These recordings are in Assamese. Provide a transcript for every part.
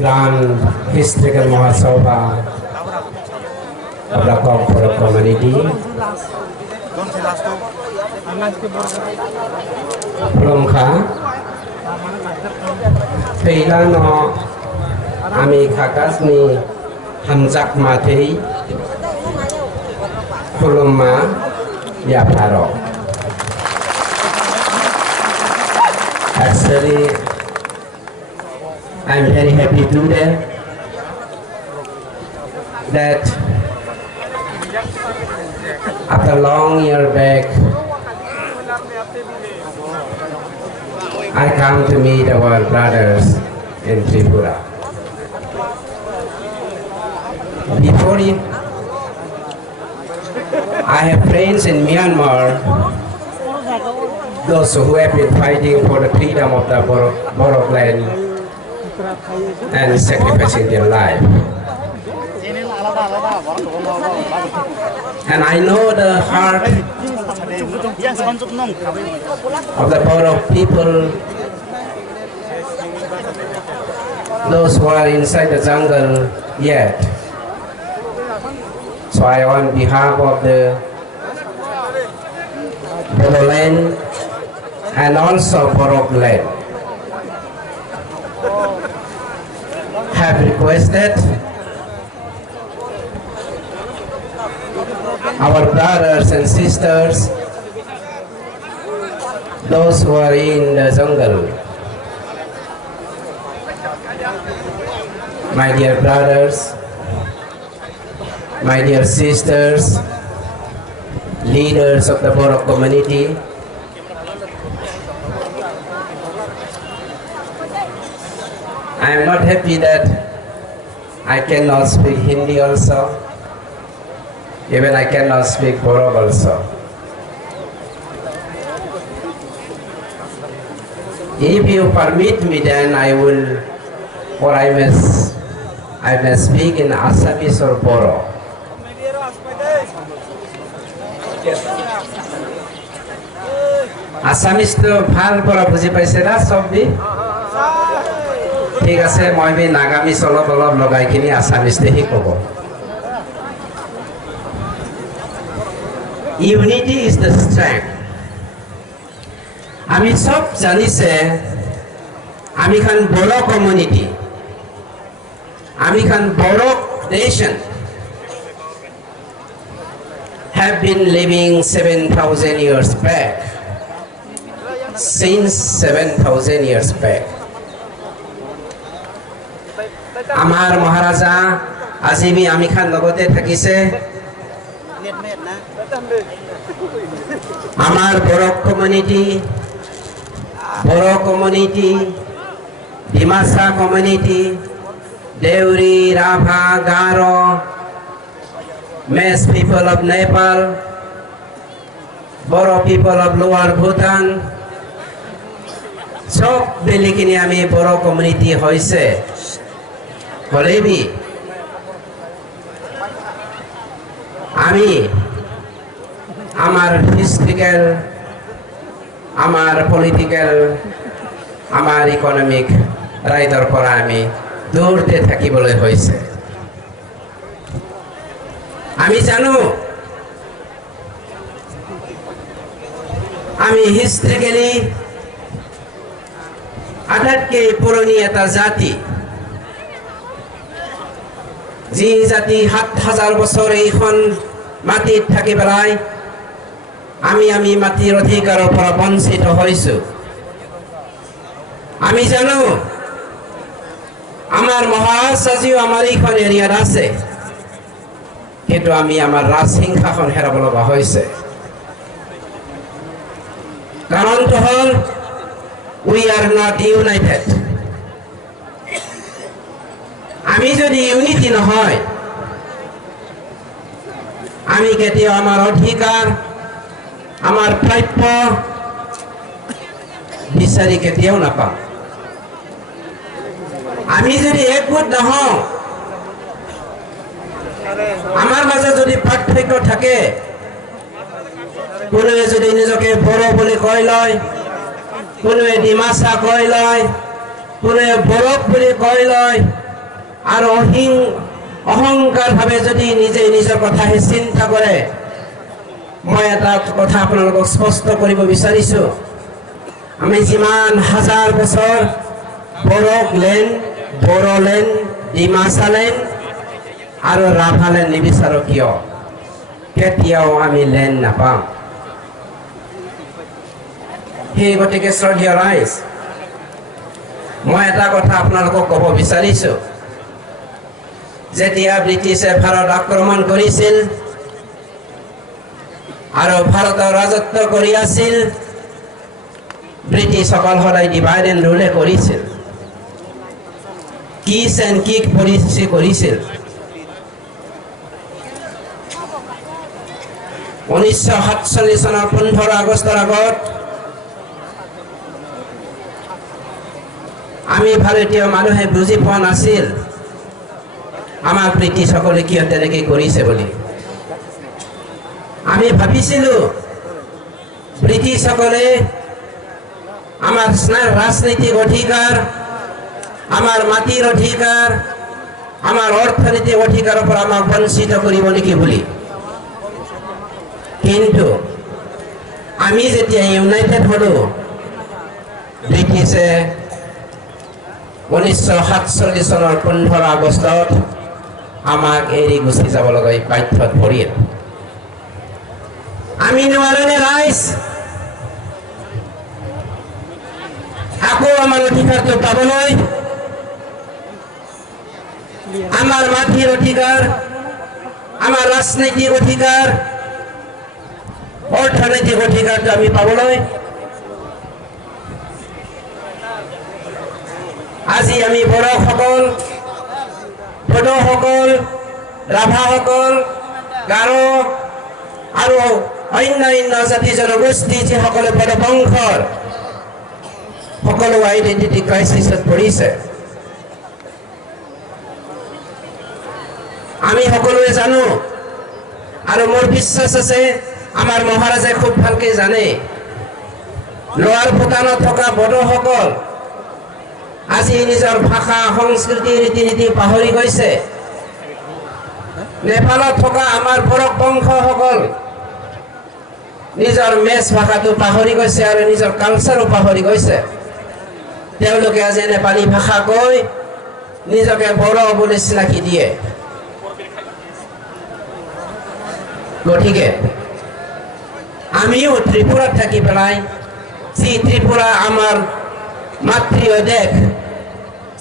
Grand Historical Mahasabha of the Boro community. Promkha Peilano Ami Kakasni Hanjak Matei Kuluma Yaparo. Actually, I'm very happy today that after a long year back, I come to meet our brothers in Tripura. Before it, I have friends in Myanmar, those who have been fighting for the freedom of the Boro land and sacrificing their life. And I know the heart of the Boro people, those who are inside the jungle yet. So I, on behalf of the Boro land and also Boro land, have requested our brothers and sisters, those who are in the jungle, my dear brothers, my dear sisters, leaders of the Boro community, I am not happy that I cannot speak Hindi also. Even I cannot speak Boro also. If you permit me, then I will, or I may speak in Assamese or Boro. Assamese to ভাল পৰা বুজি পাইছে না সববি ঠিক আছে মই বি নাগামিজ অলপ অলপ লগাই কিনি আসামিজতে শিকব Unity is the strength. আমি সব জানিছে আমি খান Boro community, আমি খান Boro nation have been living 7,000 years back. Since 7,000 years back. Amar Maharaja Azimi আমি খান লগতে থাকিছে আমার Boro community, Dimasa community, Deuri, Rabha, Garo, Mes people of Nepal, Boro people of Lower Bhutan, সব বেলিকিনি আমি Boro community হইছে হলেবি আমি আমার ফিজিক্যাল আমার পলিটিক্যাল আমার ইকোনমিক ৰাইটৰ পৰা আমি দূৰতে থাকিবলৈ হৈছে আমি জানো আমি হিস্ট্ৰিক্যালি আটাইতকৈ পুৰণি এটা জাতি যি জাতি ৭,০০০ বছৰ এইখন মাটিত থাকি পেলাই আমি মাটিৰ অধিকাৰৰ পৰা বঞ্চিত হৈছো আমি জানো আমাৰ মহাৰাজ আজিও আমাৰ এইখন এৰিয়াত আছে কিন্তু আমি আমাৰ ৰাজসিংহাসন হেৰাব লগা হৈছে কাৰণটো হ'ল we are not united আমি যদি ইউনিটি নহয় আমি কেতিয়াও আমাৰ অধিকাৰ আমাৰ প্ৰাপ্য বিচাৰি কেতিয়াও নাপাম আমি যদি একগোট নহওঁ আমাৰ মাজত যদি পাৰ্থক্য থাকে কোনোৱে যদি নিজকে বড়ো বুলি কয় লয় কোনোৱে ডিমাচা কয় লয় কোনোৱে বড়ো বুলি কয় লয় আৰু অহংকাৰ ভাৱে যদি নিজে নিজৰ কথাহে চিন্তা কৰে, মই এটা কথা আপোনালোকক স্পষ্ট কৰিব বিচাৰিছো, আমি যিমান হাজাৰ বছৰ বড়োলেণ্ড, বড়োলেণ্ড, ডিমাছালেণ্ড আৰু ৰাভালেণ্ড নিবিচাৰো কিয়, কেতিয়াও আমি লেণ্ড নাপাম। সেই গতিকে শ্ৰদ্ধেয় ৰাইজ, মই এটা কথা আপোনালোকক ক'ব বিচাৰিছো, যেতিয়া ব্ৰিটিছে ভাৰত আক্ৰমণ কৰিছিল আৰু ভাৰতৰ ৰাজত্ব কৰি আছিল, ব্ৰিটিছসকল সদায় ডিভাইড এণ্ড ৰুলে কৰিছিল, কিছ এণ্ড কিক পলিচি কৰিছিল। 1947 চনৰ 15 আগষ্টৰ আগত আমি ভাৰতীয় মানুহে বুজি পোৱা নাছিল আমাক ব্ৰিটিছসকলে কিয় তেনেকৈ কৰিছে বুলি। আমি ভাবিছিলো ব্ৰিটিছসকলে আমাৰ ৰাজনৈতিক অধিকাৰ, আমাৰ মাটিৰ অধিকাৰ, আমাৰ অৰ্থনৈতিক অধিকাৰৰ পৰা আমাক বঞ্চিত কৰিব নেকি বুলি। কিন্তু আমি যেতিয়া ইউনাইটেড হলো, ব্ৰিটিছে 1947 চনৰ 15 আগষ্টত আমাক এৰি গুচি যাব লগা বাধ্যত পৰিল। আমি নোৱাৰোনে ৰাইজ আকৌ আমাৰ অধিকাৰটো পাবলৈ? আমাৰ মাটিৰ অধিকাৰ, আমাৰ ৰাজনৈতিক অধিকাৰ, অৰ্থনৈতিক অধিকাৰটো আমি পাবলৈ? আজি আমি বড়োসকল, বড়োসকল, ৰাভাসকল, গাৰো আৰু অন্যান্য জাতি জনগোষ্ঠী যিসকলে বড়ো বংশৰ, সকলো আইডেণ্টিটি ক্ৰাইচিছত পৰিছে। আমি সকলোৱে জানো আৰু মোৰ বিশ্বাস আছে আমাৰ মহাৰাজে খুব ভালকে জানে, লোৱাৰ ভূটানত থকা বড়োসকল আজি নিজৰ ভাষা, সংস্কৃতি, ৰীতি নীতি পাহৰি গৈছে। নেপালত থকা আমাৰ বড়ো বংশসকল নিজৰ মেচ ভাষাটো পাহৰি গৈছে আৰু নিজৰ কালচাৰো পাহৰি গৈছে। তেওঁলোকে আজি নেপালী ভাষা কৈ নিজকে বড়ো বুলি চিনাকি দিয়ে। গতিকে আমিও ত্ৰিপুৰাত থাকি পেলাই, যি ত্ৰিপুৰা আমাৰ মাতৃ দেশ,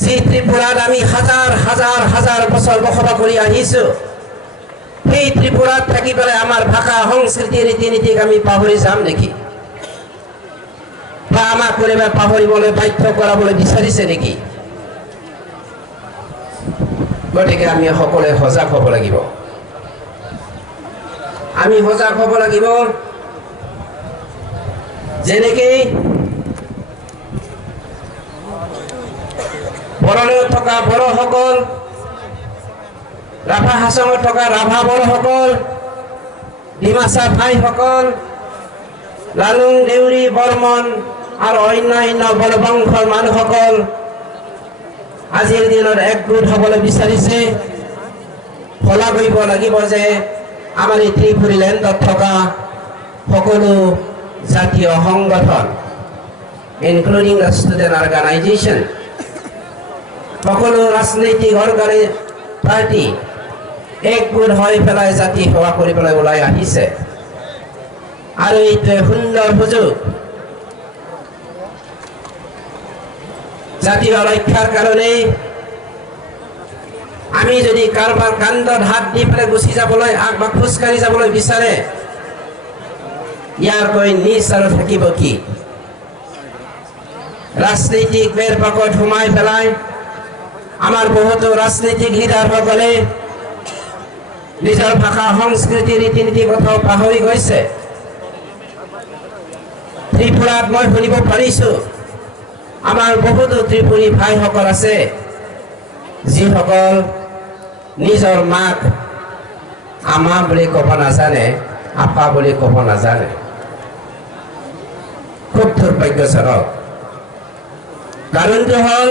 যি ত্ৰিপুৰাত আমি হাজাৰ হাজাৰ হাজাৰ বছৰ বসবাস কৰি আহিছো, সেই ত্ৰিপুৰাত থাকি পেলাই আমাৰ ভাষা, সংস্কৃতি, ৰীতি নীতিক আমি পাহৰি যাম নেকি? বা আমাক কোনোবাই পাহৰিবলৈ বাধ্য কৰাবলৈ বিচাৰিছে নেকি? গতিকে আমি সকলোৱে সজাগ হ'ব লাগিব। আমি সজাগ হ'ব লাগিব। যেনেকৈ বড়োলেণ্ডত থকা বড়োসকল, ৰাভা হাছঙত থকা ৰাভা বড়োসকল, ডিমাছা ভাইসকল, লালুং, দেউৰী, বৰ্মন আৰু অন্যান্য বড়ো বংশৰ মানুহসকল আজিৰ দিনত একগোট হ'বলৈ বিচাৰিছে। ভলা কৰিব লাগিব যে আমাৰ এই ত্ৰিপুৰীলেণ্ডত থকা সকলো জাতীয় সংগঠন, ইনক্লুডিং দ্য ষ্টুডেণ্ট অৰ্গেনাইজেশ্যন, সকলো ৰাজনৈতিক পাৰ্টি একগোট হৈ পেলাই জাতি সেৱা কৰিবলৈ ওলাই আহিছে। আৰু এইটোৱে সুন্দৰ সুযোগ জাতীয় ৰক্ষাৰ কাৰণে। আমি যদি কাৰোবাৰ কান্ধত হাত দি পেলাই গুচি যাবলৈ বা খোজকাঢ়ি যাবলৈ বিচাৰে, ইয়াৰকৈ নিজ আৰু থাকিব কি? ৰাজনৈতিক বেৰ পাকত সোমাই পেলাই আমাৰ বহুতো ৰাজনৈতিক লিডাৰসকলে নিজৰ ভাষা, সংস্কৃতি, ৰীতি নীতি কথাও পাহৰি গৈছে। ত্ৰিপুৰাত মই শুনিব পাৰিছো আমাৰ বহুতো ত্ৰিপুৰী ভাইসকল আছে যিসকল নিজৰ মাক আমা বুলি ক'ব নাজানে, আপা বুলি ক'ব নাজানে। খুব দুৰ্ভাগ্যজনক। কাৰণটো হ'ল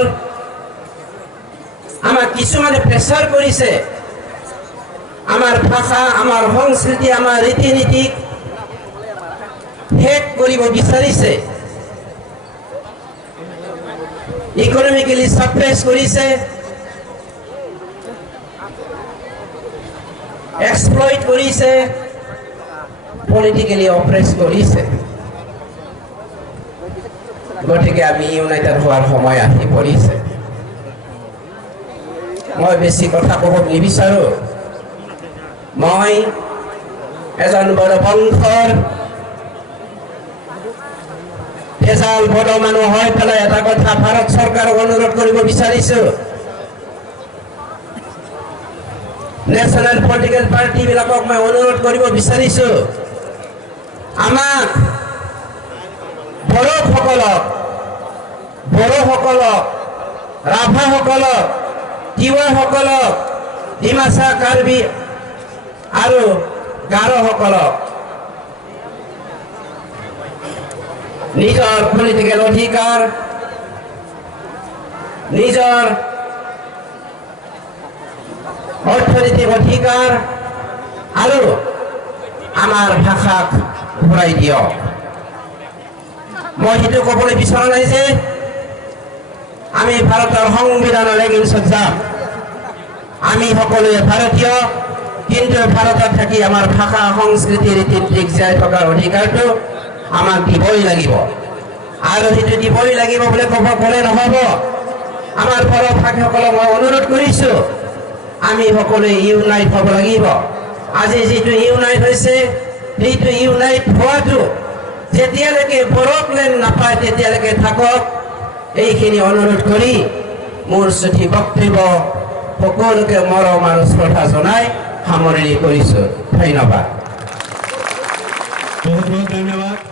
আমাক কিছুমানে প্ৰেছাৰ কৰিছে, আমাৰ ভাষা, আমাৰ সংস্কৃতি, আমাৰ ৰীতি নীতিক শেষ কৰিব বিচাৰিছে, ইকনমিকেলি ছাপ্ৰেছ কৰিছে, এক্সপ্লইট কৰিছে, পলিটিকেলি অপ্ৰেছ কৰিছে। গতিকে আমি ইউনাইটেড হোৱাৰ সময় আহি পৰিছে। মই বেছি কথা ক'ব নিবিচাৰো। মই এজন বড় বংশৰ এজাল বড় মানুহ হৈ পেলাই এটা কথা ভাৰত চৰকাৰক অনুৰোধ কৰিব বিচাৰিছো, নেশ্যনেল পলিটিকেল পাৰ্টি বিলাকক মই অনুৰোধ কৰিব বিচাৰিছো, আমাক বড়োসকলক, ৰাভাসকলক, তিৱাসকলক, ডিমাচা, কাৰ্বি আৰু গাৰোসকলক নিজৰ পলিটিকেল অধিকাৰ, নিজৰ অৰ্থনৈতিক অধিকাৰ আৰু আমাৰ ভাষাক ঘূৰাই দিয়ক। মই সেইটো ক'বলৈ বিচৰা নাই যে আমি ভাৰতৰ সংবিধানৰ এগেইনষ্টত যাম। আমি সকলোৱে ভাৰতীয়, কিন্তু ভাৰতত থাকি আমাৰ ভাষা, সংস্কৃতি, ৰীতি নীতি জীয়াই থকাৰ অধিকাৰটো আমাক দিবই লাগিব। আৰু সেইটো দিবই লাগিব বুলি ক'লে নহ'ব। আমাৰ বড়ো ভাষীসকলক মই অনুৰোধ কৰিছো, আমি সকলোৱে ইউনাইট হ'ব লাগিব। আজি যিটো ইউনাইট হৈছে, সেইটো ইউনাইট হোৱাটো যেতিয়ালৈকে বড়োলেণ্ড নাপায় তেতিয়ালৈকে থাকক, এইখিনি অনুৰোধ কৰি মোৰ চুটি বক্তব্য সকলোকে মৰম আৰু শ্ৰদ্ধা জনাই সামৰণি কৰিছো। ধন্যবাদ। বহুত বহুত ধন্যবাদ।